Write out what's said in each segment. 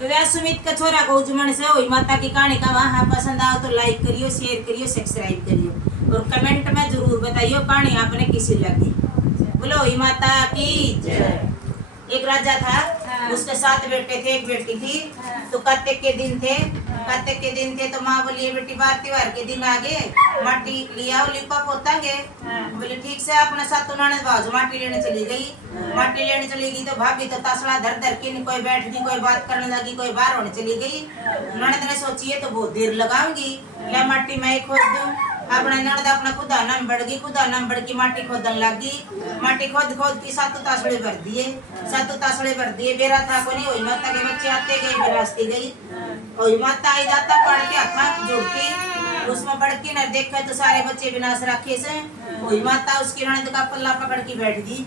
तो सुमित का छोरा को जुमन से वही माता की कहानी का वहाँ पसंद आओ तो लाइक करियो, शेयर करियो, सब्सक्राइब करियो और कमेंट में जरूर बताइयो कहानी आपने किसी लगी। बोलो वही माता की जय। एक राजा था, उसके 7 बेटे थे, एक बेटी थी। तो कार्तिक के दिन थे, कार्तिक के दिन थे तो माँ बोली बेटी बार त्योहार के दिन आगे माटी लिया लिपा पोतांगे। बोले ठीक से अपने साथ उन्होंने बाजू माटी लेने चली गई। माटी लेने चली गई तो भाभी तो तासला धर धर के कोई बैठ गई, कोई बात करने लगी, कोई बाहर होने चली गई। ननद ने सोची है तो बहुत देर लगाऊंगी, ले माटी मैं खोद दूं। अपने ननद अपना खुदा नाम बढ़ गई, खुदा नाम बढ़ की माटी खोदन लगी। माटी खोद खोद की 7 तासड़े भर दिए, 7 तासड़े भर दिए। बेरा था कोनी वही माता के बच्चे आते गए, बेरास्ती गई। वही माता आई दाता पढ़ के हाथ जोड़ती, उसमें बढ़ के न देखा तो सारे बच्चे विनाश रखे से। वही माता उसकी ननद का पल्ला पकड़ के बैठ गई।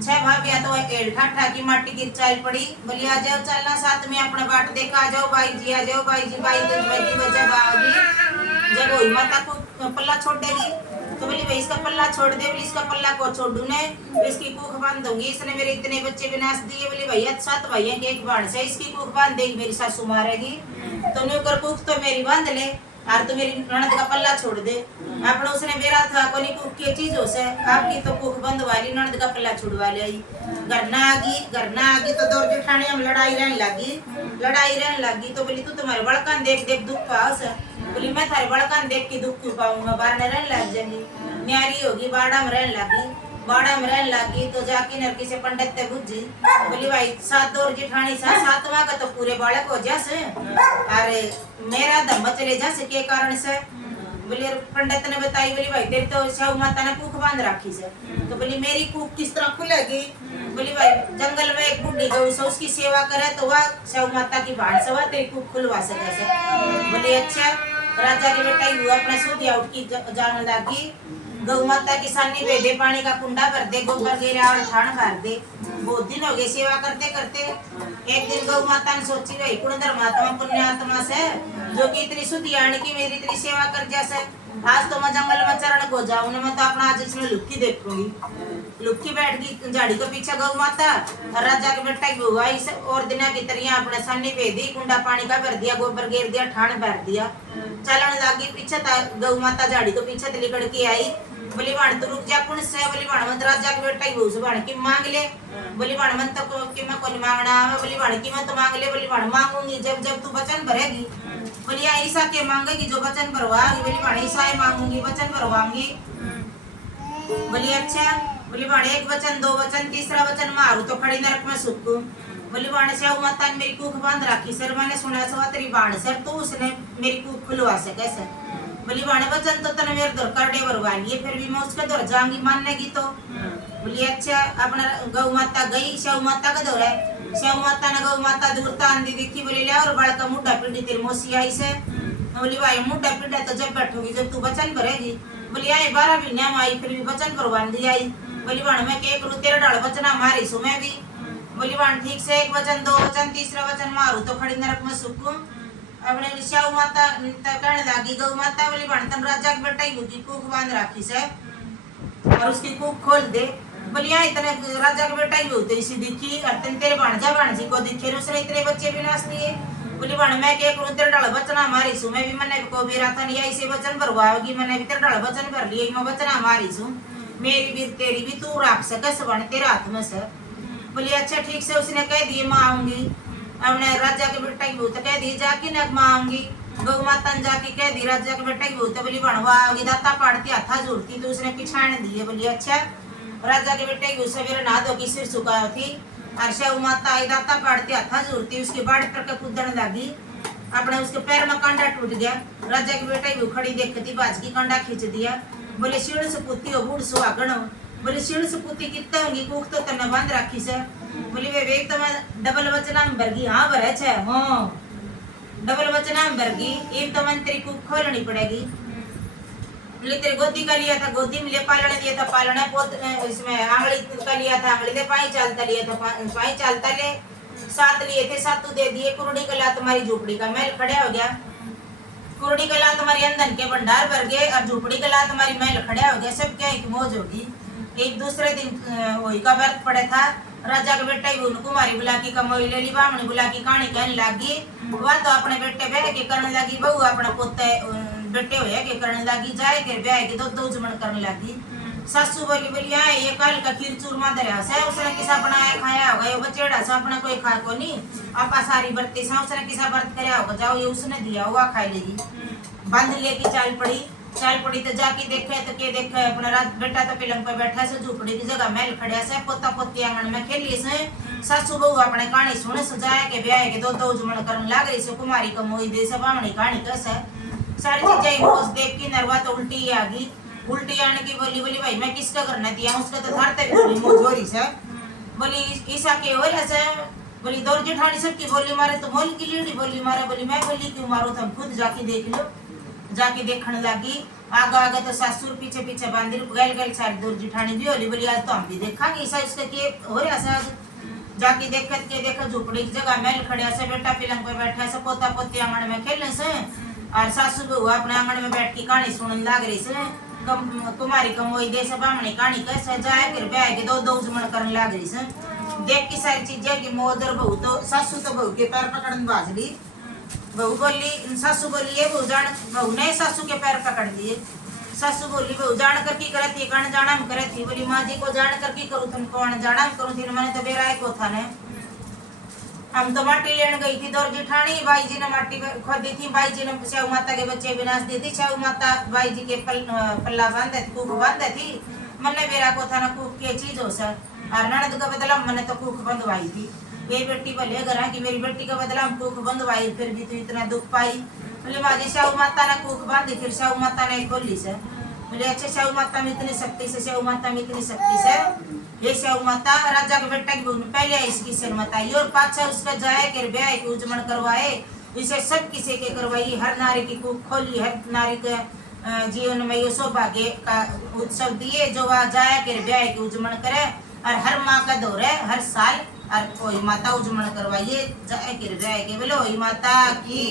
6 भाभियां तो एल ठाठा की माटी की चाल पड़ी। बोली आ जाओ चलना साथ में अपना बाट देखा, आ जाओ बाई जी, आ जाओ बाई जी। बाई जी बच्चा बागी जब वही माता को पल्ला छोड़ देगी तो बोली भाई इसका पल्ला छोड़ दे। बोली इसका पल्ला को छोड़ू ने, इसकी कूख बांध दूंगी, इसने मेरे इतने बच्चे विनाश दिए। बोली भैया 7 भाइयों के एक बाण से इसकी कूख बांध देगी, मेरी सासू मारेगी। तो न्यूकर कूख तो मेरी बांध ले और तो मेरी ननद का पल्ला छोड़ दे। अपने उसने मेरा था कोनी कूख की चीज हो से आपकी तो कूख बंद वाली, ननद का पल्ला छुड़वा ले आई। घर ना आगी तो दौड़ जेठानी हम लड़ाई रहने लगी। तो बोली तू तुम्हारे बड़कान देख देख दुख पाओ से। बोली मैं थारे बड़कान देख के दुख क्यों पाऊंगा, बाहर न रहने लग जाएंगी। न्यारी होगी बाड़ा में रहने लगी तो जाके नरकी से पंडित ते बुझी। बोली भाई 7 दौर जेठानी सा 7वां का तो पूरे बालक हो जासे, अरे मेरा दम चले जासे के कारण से। बोली पंडित ने बताई, बोली भाई तेरी तो शव माता ने कूख बांध रखी से। तो बोली मेरी कूख किस तरह खुलेगी। बोली भाई जंगल में एक बुढ़ी गौ से उसकी सेवा करे तो वह शव माता की भाड़ सवा तेरी कूख खुलवा सके से। बोली अच्छा। राजा की बेटा हुआ अपने सूदिया उठ की जाने लगी। गौ माता की सामने बेदे पानी का कुंडा भर दे, गोबर गिरा और ठाण भर दे। बहुत दिन हो गए सेवा करते करते। एक दिन गौ माता ने सोची भाई कुण धर्मात्मा पुण्य आत्मा से जो कि इतनी शुद्धियाणी की मेरी इतनी सेवा कर जैसे आज तो मैं जंगल में चरण को जाऊं ना, मैं तो अपना आज इसमें लुक्की देखूंगी। लुक्की बैठ गई झाड़ी के पीछे गौ माता और राजा के बेटा की हुआ इस और दिना की तरह अपने सामने भेदी, कुंडा पानी का भर दिया, गोबर घेर दिया, ठाण भर दिया। चलन लगी पीछे गौ माता झाड़ी के पीछे लिकड़ के आई। बोली वाण तो रुक जा पुण्य से। बोली वाण मत राजा के बेटा ही से वाण की मांग ले। बोली वाण मन तो कि मैं कोई मांगना है। बोली वाण की मैं तो मांग ले। बोली वाण मांगूंगी जब जब तू वचन भरेगी। बोली ऐसा के मांगेगी जो वचन भरवाएगी। बोली वाण ऐसा ही मांगूंगी, वचन भरवाऊंगी। बोली अच्छा। बोली वाण 1 वचन 2 वचन 3रा वचन मारू तो खड़ी नरक में सुकूं। बोली वाण से माता ने मेरी कूख बांध रखी सर, मैंने सुना सवा तेरी बाण सर तो उसने मेरी कूख खुलवा सके सर। बोली वाण वचन तो तने मेरे दर करडे भरवा लिए, फिर भी मैं उसके दर जाऊंगी माननेगी तो। बोली अच्छा। अपना गौ माता गई शव माता का दौर है। शव माता ने गौ माता दूर तान दी देखी। बोली ले और बड़ का मुड्ढा पीढ़ी तेरी मौसी आई से। बोली भाई मुड्ढा पीढ़ा तो जब बैठोगी जब तू वचन भरेगी। बोली आई 12 महीने में आई फिर भी वचन भरवान दी आई। बोली वाण मैं के करूं तेरा डाल वचना मारी सु मैं भी। बोली वाण ठीक से 1 वचन 2 वचन 3रा वचन मारू तो खड़ी नरक में सुकूं। अपने शव माता कहने लगी गौ माता बोली वाण तन राजा के बेटा ही की कूख बांध रखी से और उसकी कूख खोल दे। बोली आई तने राजा के बेटा ही होते इसी दिखी और तन तेरे भाणजा भाणजी को दिखे उसने इतने बच्चे विनाश दिए। बोली वाण मैं के करूं तेरे डाल वचना मारी सु मैं भी मने को बेरा था नहीं ऐसे वचन भरवाओगी, मैंने भी तेरे डाल वचन भर लिए मैं वचना मारी सु मेरी भी तेरी भी तू रख सकस बन तेरे हाथ में से। बोली अच्छा ठीक से। उसने कह दिए मां आऊंगी। अपने राजा के बेटा की भूत कह दी जाके न मां आऊंगी। गौ माता ने जाके कह दी राजा के बेटा की भूत। बोली बनवा आओगी दाता पाड़ती हाथा जोड़ती तो उसने पिछाड़ दिए। बोली अच्छा। राजा के बेटे की सवेरे नहा धो की सिर सुखाई थी और शव माता आई दाता पाड़ती हाथा जोड़ती उसके बाड़ पर के कूदने लगी। अपने उसके पैर में कांडा टूट गया। राजा के बेटे की खड़ी देखती बाज की कांडा खींच दिया। बोले शीण से पुती हो बूढ़ सुहागण हो। बोले शीण से पुती कितना होगी कूख तो तने बांध रखी से। बोली वे वेग तो मैं डबल वचना में भरगी। हाँ भरे छे हां डबल वचना में भरगी। एक तो मन तेरी कूख खोलनी पड़ेगी। बोले तेरी गोदी का लिया था गोदी में ले, पालने दिया था पालने, पोत इसमें आंगली का लिया था आंगली दे, पाई चालता लिया था पाई चालता ले, 7 लिए थे 7 दे दिए। कुरड़ी कला तुम्हारी झोपड़ी का महल खड़ा हो गया। कुरड़ी कला तुम्हारी अंधन के भंडार भर गए और झोपड़ी कला तुम्हारी महल खड़ा हो गया। सब क्या एक मौज होगी। एक दूसरे दिन वही का व्रत पड़े था राजा के बेटा ही कुमारी बुला की कमोई ले ली बामणी बुला की कहानी कहने लगी वह तो अपने बेटे बह के करने लगी बहू अपना पोते बेटे होया के करने लगी जाए के ब्याह के दो जुमन करने लगी सासू बोली बोली आए ये कल का खीर चूरमा दरिया से उसने किसा बनाया खाया होगा ये बचेड़ा सा अपना कोई खा को नहीं आपा सारी बरती सा उसने किसा व्रत कराया होगा जाओ ये उसने दिया हुआ खा लेगी बंद लेके चाल पड़ी तो जाके देखे तो के देखे अपना रात बेटा तो पलंग पे बैठा से झूपड़ी की जगह महल खड़िया से पोता पोती आंगन में खेली से सासू बहू अपने कहानी सुने सजाया के ब्याह के दो जुमन करने लग रही से कुमारी का मोई दे से बामणी कहानी कैसे सारी चीजें रोज देख की नरवा तो उल्टी आ गई उल्टी आने की बोली बोली भाई मैं किसका करना दिया उसका तो धरते बोली मोजोरी से बोली ईसा के हो रहा से बोली दौर जेठानी सबकी बोली मारे तो मोल की लीडी बोली मारे बोली मैं बोली क्यों मारो तुम खुद जाके देख लो जाके देखने लगी आगे आगे तो सासुर पीछे पीछे बांधी गल गल सारी दौर जेठानी भी होली बोली आज तो हम भी देखेंगे ईसा इसका के हो रहा से जाके देखत के देखा झोपड़ी की जगह महल खड़िया से बेटा पलंग पे बैठा से पोता पोती आंगन में खेलने से और सासू बहू अपने आंगन में बैठ की कहानी सुनने लग रही से कुमारी कमोई दे से बामणी कहानी कैसे जाए फिर ब्याह के दो जुमन करने लग रही से देख की सारी चीजें की मोदर बहू तो सासू तो बहू के पैर पकड़ने बाजली बहू बोली सासू बोली ये बहू ने सासू के पैर पकड़ लिए सासू बोली बहू जान कर की करे थी कण जाना हम करे थी बोली माँ जी को जान कर की करूँ तुम कौन जाना करूँ थी मैंने तो बेराय को था ने हम तो माटी लेने गई थी दौर जेठानी बाई जी ने माटी खोदी थी बाई जी ने श्याऊ माता के बच्चे विनाश दी थी श्याऊ माता बाई जी के पल्ला बांधे कूक बांधे थी मैंने बेरा को था ना कूक के चीज हो सर और ननद का बदला मैंने तो कूक बंधवाई थी ये बेटी भले घर की मेरी बेटी का बदला हम कूक बंधवाई फिर भी तो इतना दुख पाई बोले बाजी श्याऊ माता ने कूक बांधी फिर श्याऊ माता ने खोली सर बोले अच्छा श्याऊ माता में इतनी शक्ति से श्याऊ माता में इतनी शक्ति से ये श्याऊ माता राजा के बेटा की पहले इसकी शर्मत आई और पाछा उसका जाए के ब्याह के उजमन करवाए इसे सब किसी के करवाई हर नारी की कूक खोली हर नारी के जीवन में ये सौभाग्य का उत्सव दिए जो वह जाए के ब्याह के उजमन करे और हर माँ का दौर है हर साल और कोई माता उजमन करवाइए जाए के ब्याह के बोलो माता की